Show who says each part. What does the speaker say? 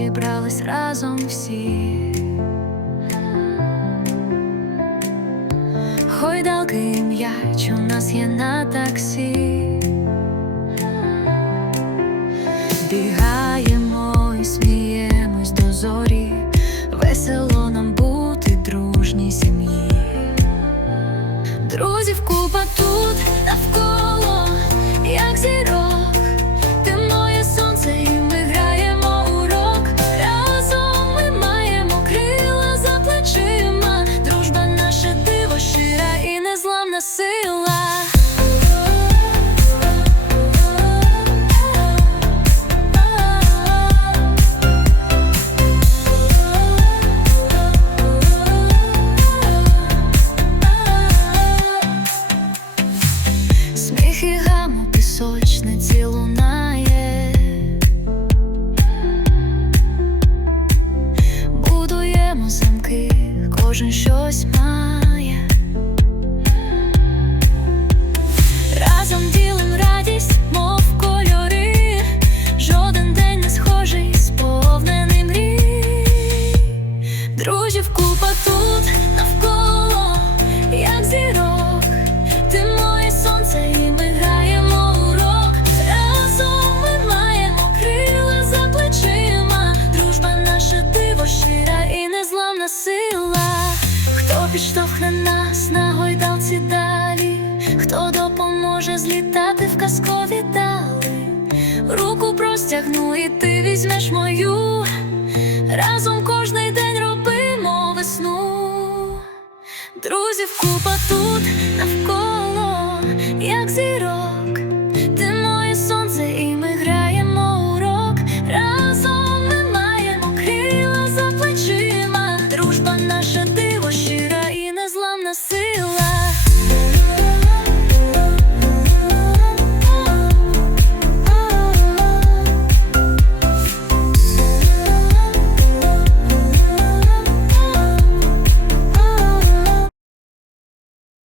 Speaker 1: зібрались разом всі. Хойдалки і м'яч у нас є на таксі. Бігаємо і сміємось до зорі, весело нам бути дружній сім'ї. Друзів купа тут навколо, сила. Сміх і пісочниці лунає. Будуємо замки, кожен щось має. Підштовхне нас на гойдалці далі? Хто допоможе злітати в казкові дали? Руку простягну, і ти візьмеш мою. Разом кожний день робимо весну. Друзів купа тут навколо, як зірок.